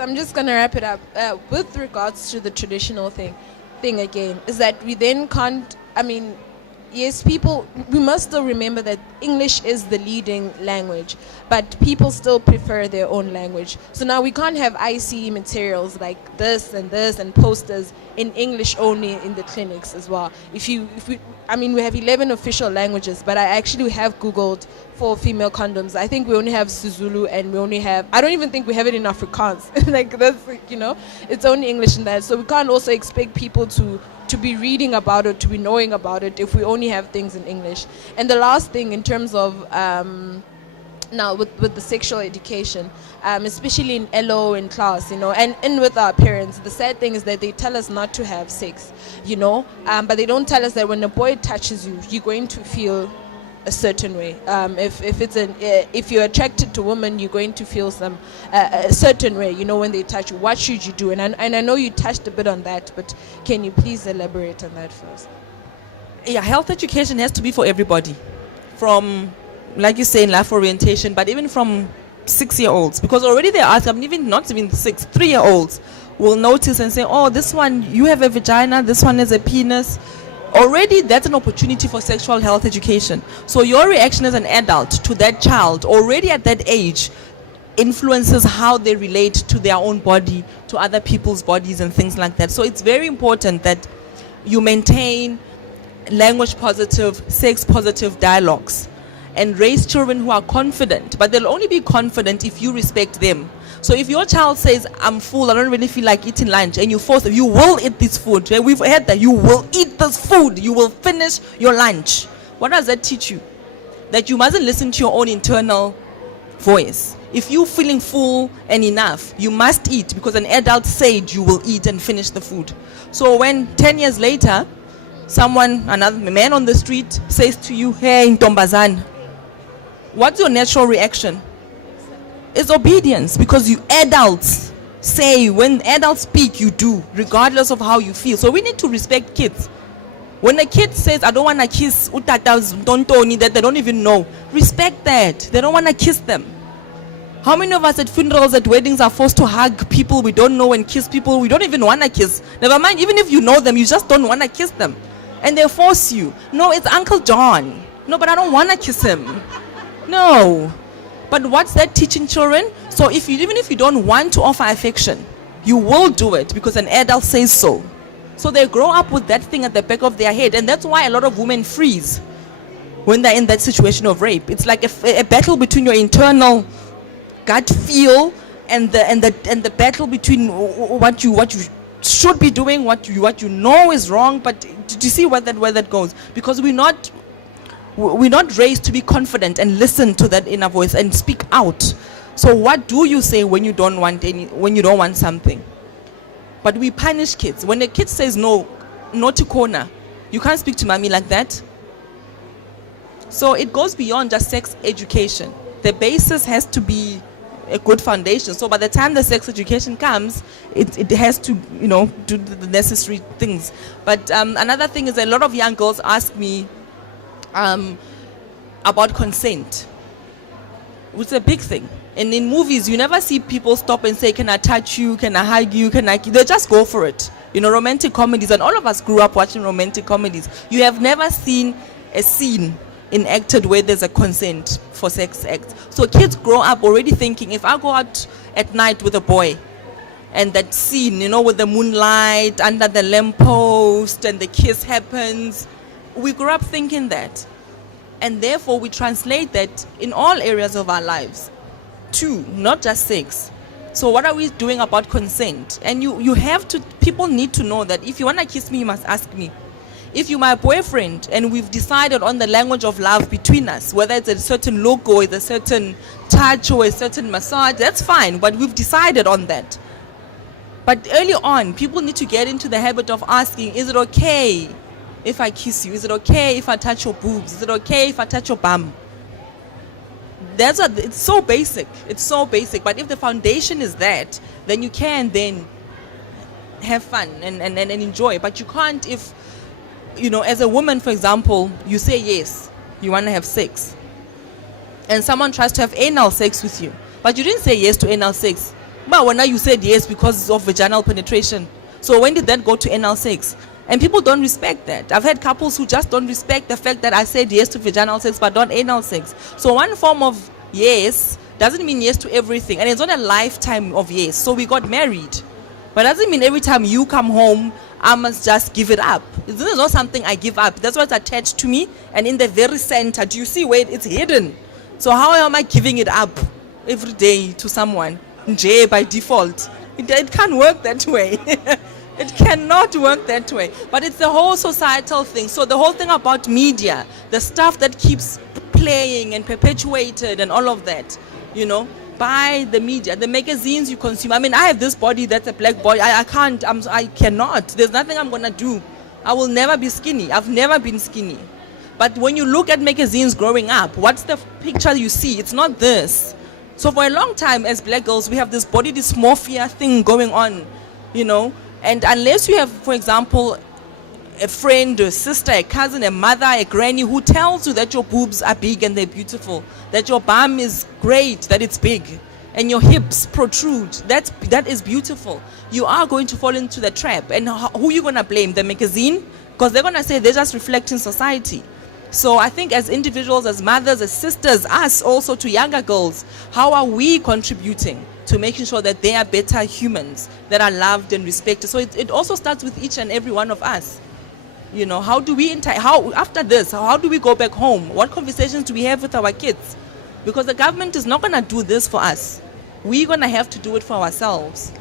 I'm just gonna wrap it up. With regards to the traditional thing again, is that we then can't. I mean, yes, we must still remember that English is the leading language, but people still prefer their own language. So now we can't have ICE materials like this and posters in English only in the clinics as well. We have 11 official languages, but I actually have Googled for female condoms. I think we only have Zulu, and I don't even think we have it in Afrikaans. Like that's, it's only English in that. So we can't also expect people to be reading about it, to be knowing about it, if we only have things in English. And the last thing in terms of now with the sexual education, especially in LO in class, and with our parents, the sad thing is that they tell us not to have sex, but they don't tell us that when a boy touches you, you're going to feel a certain way. If you're attracted to women, you're going to feel a certain way, when they touch you. What should you do? And I know you touched a bit on that, but can you please elaborate on that first? Yeah, health education has to be for everybody, from, like you say, in life orientation, but even from 6-year-olds, because already they ask, not even 6, 3-year-olds will notice and say, oh, this one, you have a vagina, this one is a penis. Already that's an opportunity for sexual health education. So your reaction as an adult to that child already at that age influences how they relate to their own body, to other people's bodies and things like that. So it's very important that you maintain language positive, sex positive dialogues and raise children who are confident, but they'll only be confident if you respect them. So if your child says, I'm full, I don't really feel like eating lunch, and you force them, you will eat this food. We've heard that, you will eat this food, you will finish your lunch. What does that teach you? That you mustn't listen to your own internal voice. If you're feeling full and enough, you must eat, because an adult said you will eat and finish the food. So when 10 years later, another man on the street says to you, hey, Ntombazana, what's your natural reaction? It's obedience, because you adults say, when adults speak, you do, regardless of how you feel. So we need to respect kids. When a kid says, I don't want to kiss utatas tontoni that they don't even know, respect that. They don't want to kiss them. How many of us at funerals, at weddings, are forced to hug people we don't know and kiss people we don't even want to kiss? Never mind, even if you know them, you just don't want to kiss them. And they force you. No, it's Uncle John. No, but I don't want to kiss him. No. But what's that teaching children? So even if you don't want to offer affection, you will do it because an adult says so. So they grow up with that thing at the back of their head, and that's why a lot of women freeze when they're in that situation of rape. It's like a battle between your internal gut feel and the battle between what you should be doing, what you know is wrong. But do you see where that goes? Because we're not raised to be confident and listen to that inner voice and speak out. So what do you say when you don't want something? But we punish kids. When a kid says no, naughty corner, you can't speak to mommy like that. So it goes beyond just sex education. The basis has to be a good foundation. So by the time the sex education comes, it has to, do the necessary things. But another thing is, a lot of young girls ask me about consent, which is a big thing. And in movies, you never see people stop and say, can I touch you? Can I hug you? They just go for it. Romantic comedies, and all of us grew up watching romantic comedies. You have never seen a scene enacted where there's a consent for sex acts. So kids grow up already thinking, if I go out at night with a boy, and that scene, with the moonlight under the lamppost and the kiss happens, we grew up thinking that. And therefore we translate that in all areas of our lives too, not just sex. So what are we doing about consent? And people need to know that if you want to kiss me, you must ask me. If you're my boyfriend and we've decided on the language of love between us, whether it's a certain look or it's a certain touch or a certain massage, that's fine, but we've decided on that. But early on, people need to get into the habit of asking, is it okay if I kiss you? Is it okay if I touch your boobs? Is it okay if I touch your bum? It's so basic. It's so basic. But if the foundation is that, then you can then have fun and enjoy. But you can't if, as a woman, for example, you say yes, you want to have sex. And someone tries to have anal sex with you. But you didn't say yes to anal sex. But when now you said yes because of vaginal penetration. So when did that go to anal sex? And people don't respect that. I've had couples who just don't respect the fact that I said yes to vaginal sex but not anal sex. So one form of yes doesn't mean yes to everything. And it's not a lifetime of yes. So we got married. But doesn't mean every time you come home, I must just give it up. This is not something I give up. That's what's attached to me. And in the very center, do you see where it's hidden? So how am I giving it up every day to someone? J by default. It can't work that way. It cannot work that way. But it's the whole societal thing. So the whole thing about media, the stuff that keeps playing and perpetuated and all of that, you know, by the media, the magazines you consume. I mean, I have this body that's a black body. I cannot. There's nothing I'm going to do. I will never be skinny. I've never been skinny. But when you look at magazines growing up, what's the picture you see? It's not this. So for a long time as black girls, we have this body dysmorphia thing going on, you know. And unless you have, for example, a friend, a sister, a cousin, a mother, a granny who tells you that your boobs are big and they're beautiful, that your bum is great, that it's big, and your hips protrude, that is beautiful, you are going to fall into the trap. And who are you going to blame? The magazine? Because they're going to say they're just reflecting society. So I think as individuals, as mothers, as sisters, us also to younger girls, how are we contributing to making sure that they are better humans, that are loved and respected? So it also starts with each and every one of us. You know, how do we, after this, how do we go back home? What conversations do we have with our kids? Because the government is not going to do this for us. We're going to have to do it for ourselves.